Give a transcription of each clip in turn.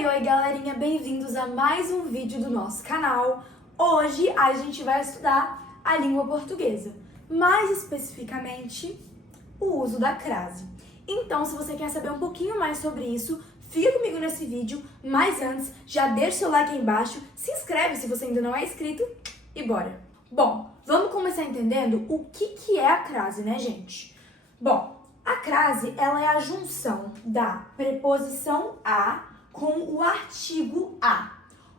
Oi, galerinha! Bem-vindos a mais um vídeo do nosso canal. Hoje a gente vai estudar a língua portuguesa, mais especificamente o uso da crase. Então, se você quer saber um pouquinho mais sobre isso, fica comigo nesse vídeo, mas antes, já deixa seu like aí embaixo, se inscreve se você ainda não é inscrito e bora! Bom, vamos começar entendendo o que é a crase, né, gente? Bom, a crase, ela é a junção da preposição a com o artigo a,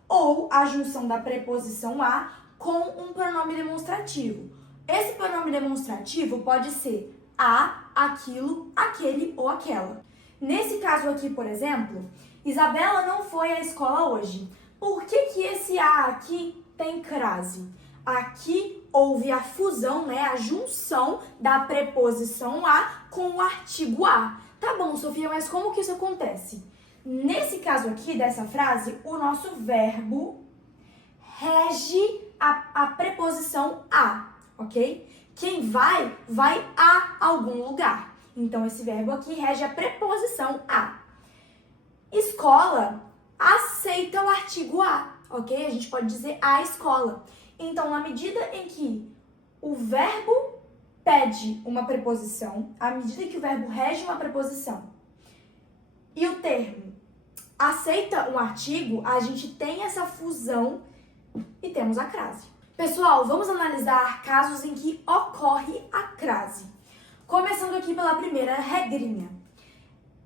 ou a junção da preposição a com um pronome demonstrativo. Esse pronome demonstrativo pode ser a, aquilo, aquele ou aquela. Nesse caso aqui, por exemplo, Isabela não foi à escola hoje. Por que esse a aqui tem crase? Aqui houve a fusão, né, a junção da preposição a com o artigo a. Tá bom, Sofia, mas como que isso acontece? Nesse caso aqui, dessa frase, o nosso verbo rege a preposição a, ok? Quem vai a algum lugar. Então, esse verbo aqui rege a preposição a. Escola aceita o artigo a, ok? A gente pode dizer a escola. Então, na medida em que o verbo pede uma preposição, à medida que o verbo rege uma preposição e o termo aceita um artigo, a gente tem essa fusão e temos a crase. Pessoal, vamos analisar casos em que ocorre a crase. Começando aqui pela primeira regrinha.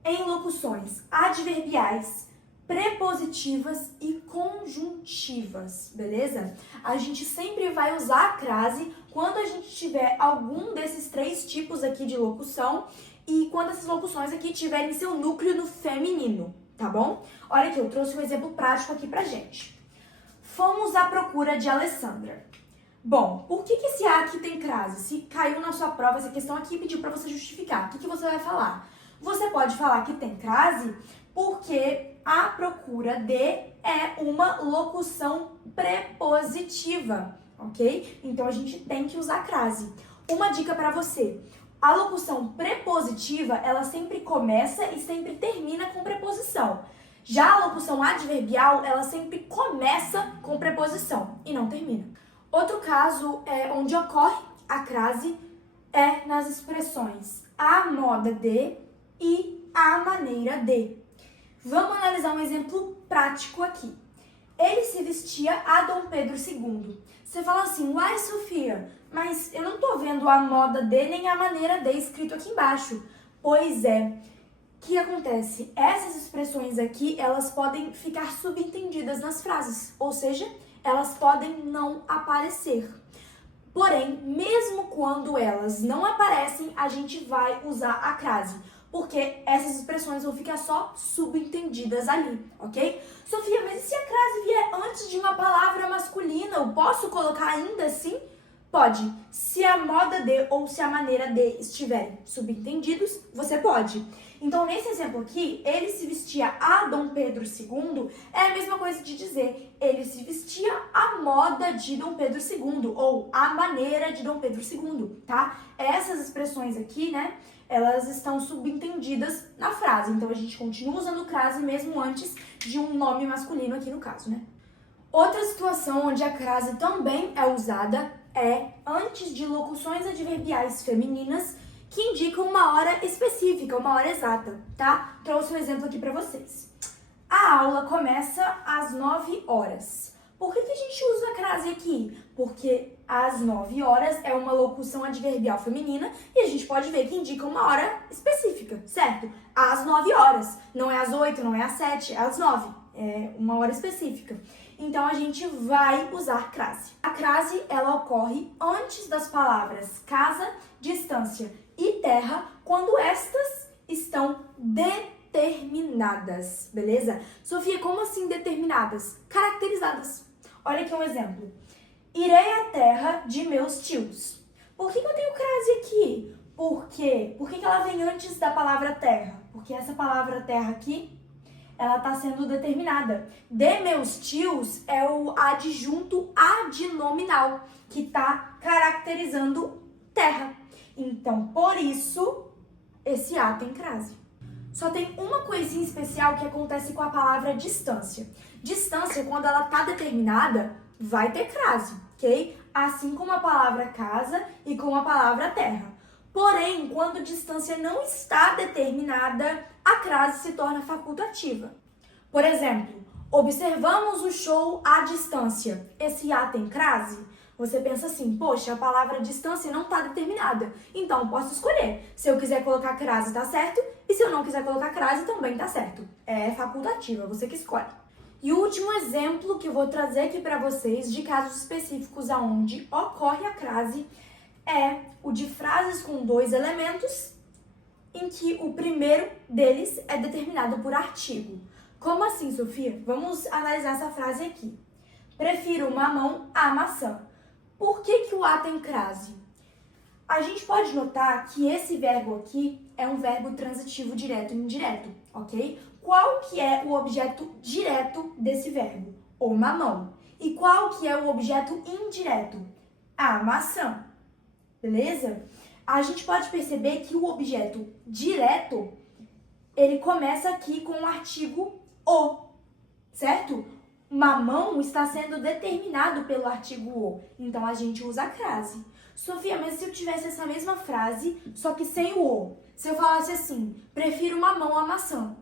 Em locuções adverbiais, prepositivas e conjuntivas, beleza? A gente sempre vai usar a crase quando a gente tiver algum desses três tipos aqui de locução e quando essas locuções aqui tiverem seu núcleo no feminino, tá bom? Olha aqui, eu trouxe um exemplo prático aqui pra gente. Fomos à procura de Alessandra. Bom, por que esse A aqui tem crase? Se caiu na sua prova essa questão aqui e pediu pra você justificar, o que você vai falar? Você pode falar que tem crase porque a procura de é uma locução prepositiva, ok? Então, a gente tem que usar crase. Uma dica para você. A locução prepositiva, ela sempre começa e sempre termina com preposição. Já a locução adverbial, ela sempre começa com preposição e não termina. Outro caso onde ocorre a crase é nas expressões à moda de e à maneira de. Vamos analisar um exemplo prático aqui. Ele se vestia a Dom Pedro II. Você fala assim, uai, Sofia, mas eu não tô vendo a moda de nem a maneira de escrito aqui embaixo. Pois é. O que acontece? Essas expressões aqui, elas podem ficar subentendidas nas frases, ou seja, elas podem não aparecer. Porém, mesmo quando elas não aparecem, a gente vai usar a crase, porque essas expressões vão ficar só subentendidas ali, ok? Sofia, mas e se a crase vier antes de uma palavra masculina, eu posso colocar ainda assim? Pode. Se a moda de ou se a maneira de estiverem subentendidos, você pode. Então, nesse exemplo aqui, ele se vestia a Dom Pedro II, é a mesma coisa de dizer ele se vestia à moda de Dom Pedro II, ou à maneira de Dom Pedro II, tá? Essas expressões aqui, né, elas estão subentendidas na frase. Então, a gente continua usando crase mesmo antes de um nome masculino aqui no caso, né? Outra situação onde a crase também é usada é antes de locuções adverbiais femininas que indicam uma hora específica, uma hora exata, tá? Trouxe um exemplo aqui pra vocês. A aula começa às 9 horas. Por que a gente usa a crase aqui? Porque às 9 horas é uma locução adverbial feminina e a gente pode ver que indica uma hora específica, certo? Às 9 horas. Não é às 8, não é às 7, é às 9. É uma hora específica. Então, a gente vai usar crase. A crase, ela ocorre antes das palavras casa, distância e terra, quando estas estão determinadas, beleza? Sofia, como assim determinadas? Caracterizadas. Olha aqui um exemplo. Irei à terra de meus tios. Por que eu tenho crase aqui? Por quê? Por que ela vem antes da palavra terra? Porque essa palavra terra aqui, ela está sendo determinada. De meus tios é o adjunto adnominal, que está caracterizando terra. Então, por isso, esse A tem crase. Só tem uma coisinha especial que acontece com a palavra distância. Distância, quando ela tá determinada, vai ter crase, ok? Assim como a palavra casa e com a palavra terra. Porém, quando distância não está determinada, a crase se torna facultativa. Por exemplo, observamos o show à distância. Esse A tem crase? Você pensa assim, poxa, a palavra distância não está determinada. Então, eu posso escolher. Se eu quiser colocar crase, tá certo. E se eu não quiser colocar crase, também tá certo. É facultativa, você que escolhe. E o último exemplo que eu vou trazer aqui para vocês de casos específicos aonde ocorre a crase é o de frases com dois elementos, em que o primeiro deles é determinado por artigo. Como assim, Sofia? Vamos analisar essa frase aqui. Prefiro o mamão à maçã. Por que o A tem crase? A gente pode notar que esse verbo aqui é um verbo transitivo direto e indireto, ok? Qual que é o objeto direto desse verbo? O mamão. E qual que é o objeto indireto? A maçã. Beleza? A gente pode perceber que o objeto direto, ele começa aqui com o artigo o, certo? Mamão está sendo determinado pelo artigo o, então a gente usa a crase. Sofia, mas se eu tivesse essa mesma frase, só que sem o o, se eu falasse assim, prefiro mamão à maçã,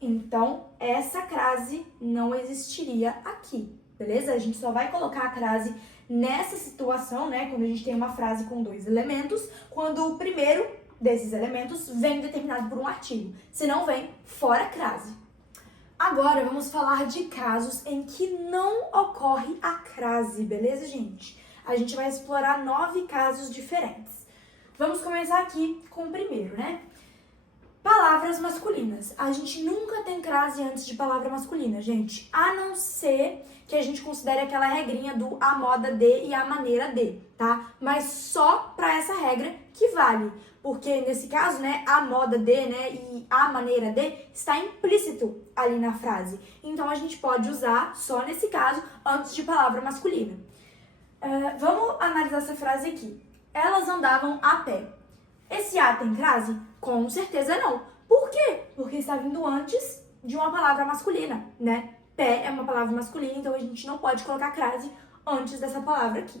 então essa crase não existiria aqui, beleza? A gente só vai colocar a crase nessa situação, né, quando a gente tem uma frase com dois elementos, quando o primeiro desses elementos vem determinado por um artigo, se não vem, fora a crase. Agora vamos falar de casos em que não ocorre a crase, beleza, gente? A gente vai explorar 9 casos diferentes. Vamos começar aqui com o primeiro, né? Palavras masculinas. A gente nunca tem crase antes de palavra masculina, gente. A não ser que a gente considere aquela regrinha do a moda de e a maneira de, tá? Mas só para essa regra que vale. Porque nesse caso, né, a moda de, né, e a maneira de está implícito ali na frase. Então a gente pode usar só nesse caso antes de palavra masculina. Vamos analisar essa frase aqui. Elas andavam a pé. Esse A tem crase? Com certeza não. Por quê? Porque está vindo antes de uma palavra masculina, né? Pé é uma palavra masculina, então a gente não pode colocar crase antes dessa palavra aqui.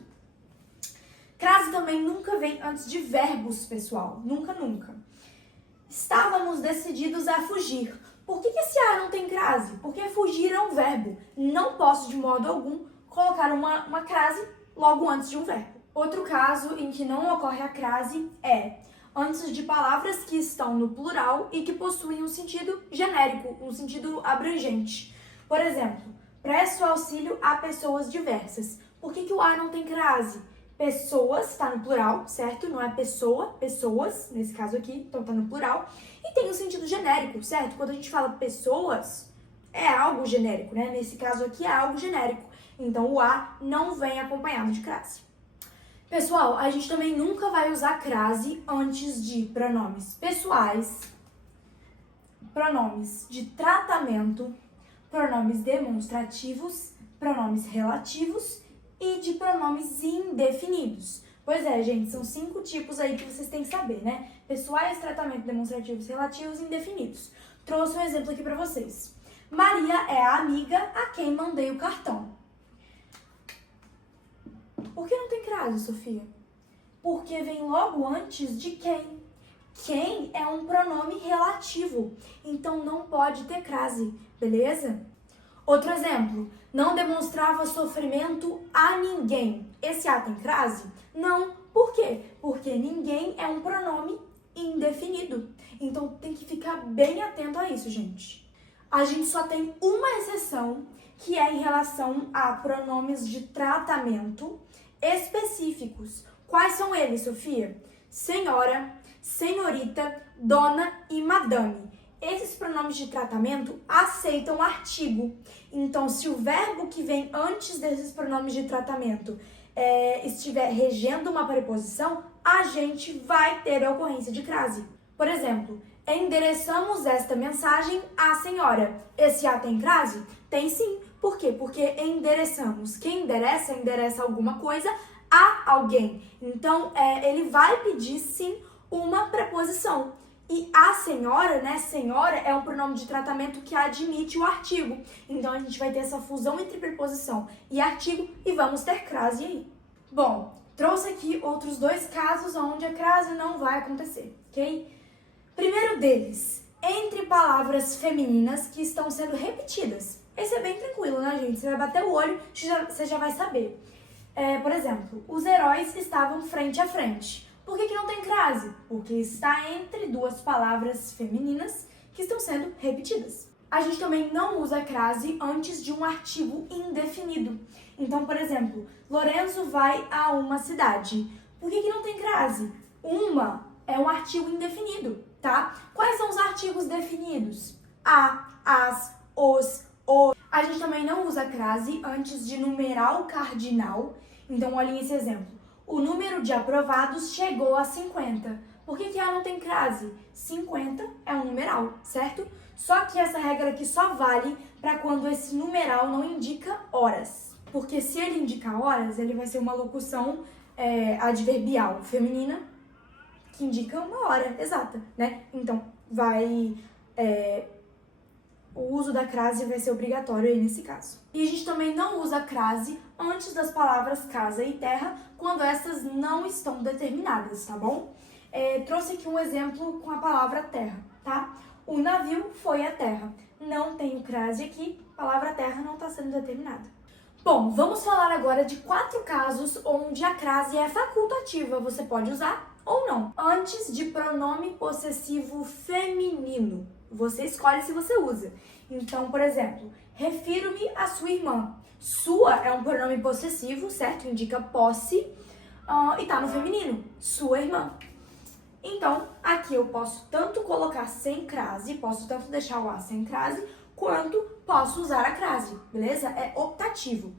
Crase também nunca vem antes de verbos, pessoal. Nunca, nunca. Estávamos decididos a fugir. Por que esse A não tem crase? Porque fugir é um verbo. Não posso, de modo algum, colocar uma crase logo antes de um verbo. Outro caso em que não ocorre a crase é antes de palavras que estão no plural e que possuem um sentido genérico, um sentido abrangente. Por exemplo, presto auxílio a pessoas diversas. Por que o A não tem crase? Pessoas está no plural, certo? Não é pessoa, pessoas, nesse caso aqui, então está no plural. E tem um sentido genérico, certo? Quando a gente fala pessoas, é algo genérico, né? Nesse caso aqui é algo genérico. Então o A não vem acompanhado de crase. Pessoal, a gente também nunca vai usar crase antes de pronomes pessoais, pronomes de tratamento, pronomes demonstrativos, pronomes relativos e de pronomes indefinidos. Pois é, gente, são 5 tipos aí que vocês têm que saber, né? Pessoais, tratamento, demonstrativos, relativos e indefinidos. Trouxe um exemplo aqui pra vocês. Maria é a amiga a quem mandei o cartão. Por que não tem crase, Sofia? Porque vem logo antes de quem. Quem é um pronome relativo, então não pode ter crase, beleza? Outro exemplo, não demonstrava sofrimento a ninguém. Esse A tem crase? Não. Por quê? Porque ninguém é um pronome indefinido. Então tem que ficar bem atento a isso, gente. A gente só tem uma exceção, que é em relação a pronomes de tratamento específicos. Quais são eles, Sofia? Senhora, senhorita, dona e madame. Esses pronomes de tratamento aceitam artigo. Então, se o verbo que vem antes desses pronomes de tratamento estiver regendo uma preposição, a gente vai ter a ocorrência de crase. Por exemplo, endereçamos esta mensagem à senhora. Esse A tem crase? Tem sim. Por quê? Porque endereçamos. Quem endereça alguma coisa a alguém. Então, ele vai pedir sim uma preposição. E a senhora, né, senhora é um pronome de tratamento que admite o artigo. Então, a gente vai ter essa fusão entre preposição e artigo e vamos ter crase aí. Bom, trouxe aqui outros dois casos onde a crase não vai acontecer, ok? Primeiro deles, entre palavras femininas que estão sendo repetidas. Esse é bem tranquilo, né, gente? Você vai bater o olho, você já vai saber. Por exemplo, os heróis estavam frente a frente. Por que não tem crase? Porque está entre duas palavras femininas que estão sendo repetidas. A gente também não usa crase antes de um artigo indefinido. Então, por exemplo, Lorenzo vai a uma cidade. Por que não tem crase? Uma é um artigo indefinido, tá? Quais são os artigos definidos? A, as, os, o. A gente também não usa crase antes de numeral cardinal. Então, olhem esse exemplo. O número de aprovados chegou a 50. Por que A não tem crase? 50 é um numeral, certo? Só que essa regra aqui só vale para quando esse numeral não indica horas. Porque se ele indicar horas, ele vai ser uma locução adverbial feminina que indica uma hora exata, né? Então, o uso da crase vai ser obrigatório aí nesse caso. E a gente também não usa crase antes das palavras casa e terra, quando essas não estão determinadas, tá bom? Trouxe aqui um exemplo com a palavra terra, tá? O navio foi à terra. Não tem crase aqui, a palavra terra não está sendo determinada. Bom, vamos falar agora de 4 casos onde a crase é facultativa, você pode usar ou não. Antes de pronome possessivo feminino, você escolhe se você usa. Então, por exemplo, refiro-me à sua irmã. Sua é um pronome possessivo, certo? Indica posse e tá no feminino, sua irmã. Então, aqui eu posso tanto colocar sem crase, posso tanto deixar o A sem crase, quanto posso usar a crase, beleza? É optativo.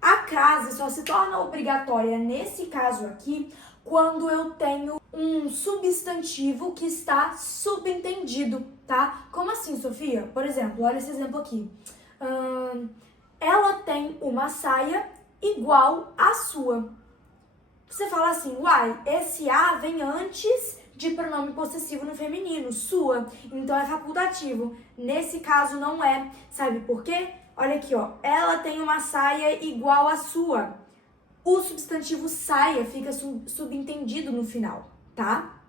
A crase só se torna obrigatória nesse caso aqui quando eu tenho um substantivo que está subentendido, tá? Como assim, Sofia? Por exemplo, olha esse exemplo aqui. Ela tem uma saia igual à sua. Você fala assim, uai, esse A vem antes de pronome possessivo no feminino, sua, então é facultativo. Nesse caso não é. Sabe por quê? Olha aqui, ó. Ela tem uma saia igual à sua. O substantivo saia fica subentendido no final, tá?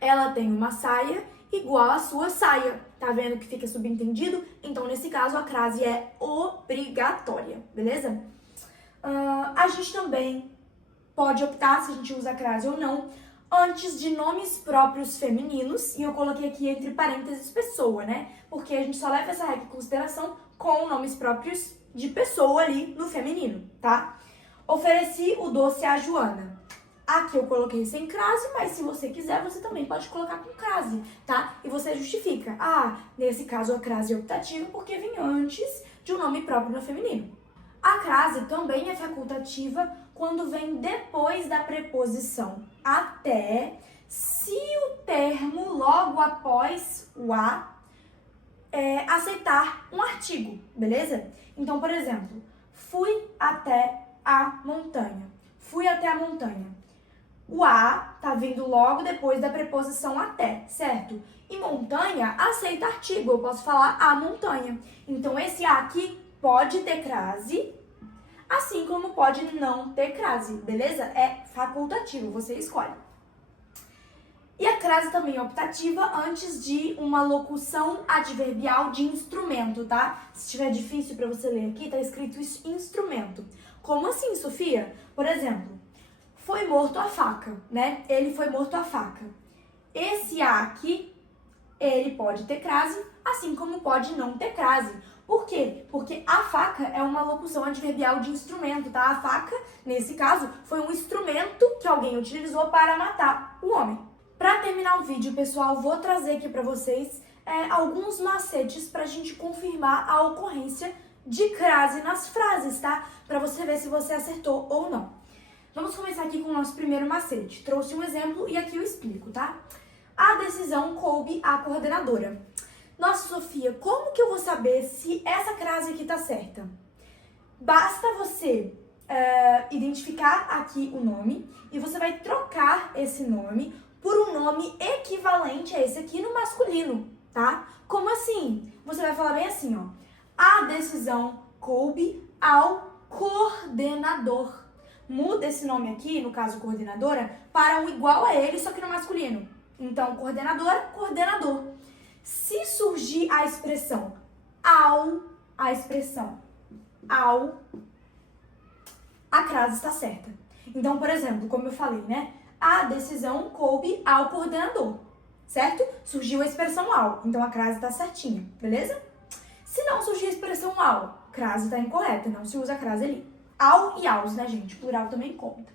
Ela tem uma saia igual à sua saia. Tá vendo que fica subentendido? Então, nesse caso, a crase é obrigatória, beleza? A gente também pode optar se a gente usa a crase ou não antes de nomes próprios femininos. E eu coloquei aqui entre parênteses pessoa, né? Porque a gente só leva essa regra em consideração com nomes próprios de pessoa ali no feminino, tá? Ofereci o doce à Joana. Aqui eu coloquei sem crase, mas se você quiser, você também pode colocar com crase, tá? E você justifica. Nesse caso a crase é optativa porque vem antes de um nome próprio no feminino. A crase também é facultativa quando vem depois da preposição até, se o termo logo após o a aceitar um artigo, beleza? Então, por exemplo, fui até a montanha. Fui até a montanha. O a tá vindo logo depois da preposição até, certo? E montanha aceita artigo, eu posso falar a montanha. Então, esse a aqui pode ter crase, assim como pode não ter crase, beleza? É facultativo, você escolhe. E a crase também é optativa antes de uma locução adverbial de instrumento, tá? Se estiver difícil para você ler aqui, tá escrito instrumento. Como assim, Sofia? Por exemplo, foi morto a faca, né? Ele foi morto a faca. Esse a aqui, ele pode ter crase, assim como pode não ter crase. Por quê? Porque a faca é uma locução adverbial de instrumento, tá? A faca, nesse caso, foi um instrumento que alguém utilizou para matar o homem. Para terminar o vídeo, pessoal, vou trazer aqui para vocês alguns macetes para a gente confirmar a ocorrência de crase nas frases, tá? Para você ver se você acertou ou não. Vamos começar aqui com o nosso primeiro macete. Trouxe um exemplo e aqui eu explico, tá? A decisão coube à coordenadora. Nossa, Sofia, como que eu vou saber se essa crase aqui tá certa? Basta você identificar aqui o nome e você vai trocar esse nome por um nome equivalente a esse aqui no masculino, tá? Como assim? Você vai falar bem assim, ó. A decisão coube ao coordenador. Muda esse nome aqui, no caso coordenadora, para um igual a ele, só que no masculino. Então, coordenadora, coordenador. Se surgir a expressão ao, a crase está certa. Então, por exemplo, como eu falei, né? A decisão coube ao coordenador, certo? Surgiu a expressão ao, então a crase está certinha, beleza? Se não surgir a expressão ao, crase está incorreta, não se usa a crase ali. Ao e aos, né, gente? Plural também conta.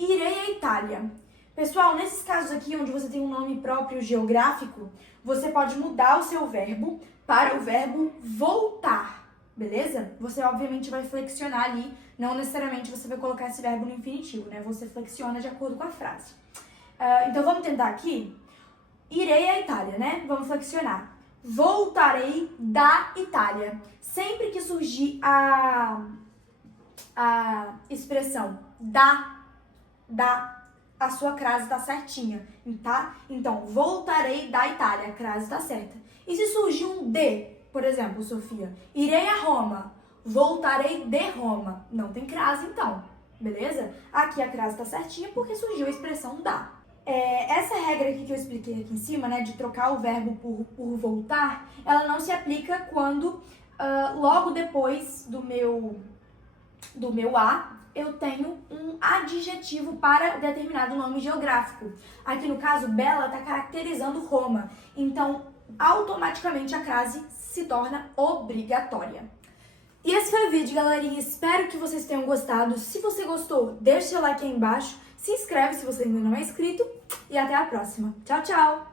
Irei à Itália. Pessoal, nesses casos aqui, onde você tem um nome próprio geográfico, você pode mudar o seu verbo para o verbo voltar, beleza? Você, obviamente, vai flexionar ali, não necessariamente você vai colocar esse verbo no infinitivo, né? Você flexiona de acordo com a frase. Então, vamos tentar aqui? Irei à Itália, né? Vamos flexionar. Voltarei da Itália. Sempre que surgir a expressão a sua crase está certinha, tá? Então, voltarei da Itália, a crase está certa. E se surgir um de, por exemplo, Sofia, irei a Roma, voltarei de Roma, não tem crase então, beleza? Aqui a crase está certinha porque surgiu a expressão da. Essa regra aqui que eu expliquei aqui em cima, né, de trocar o verbo por voltar, ela não se aplica quando logo depois do meu a, eu tenho um adjetivo para determinado nome geográfico. Aqui no caso, Bela está caracterizando Roma. Então, automaticamente a crase se torna obrigatória. E esse foi o vídeo, galerinha. Espero que vocês tenham gostado. Se você gostou, deixa seu like aí embaixo. Se inscreve se você ainda não é inscrito. E até a próxima. Tchau, tchau!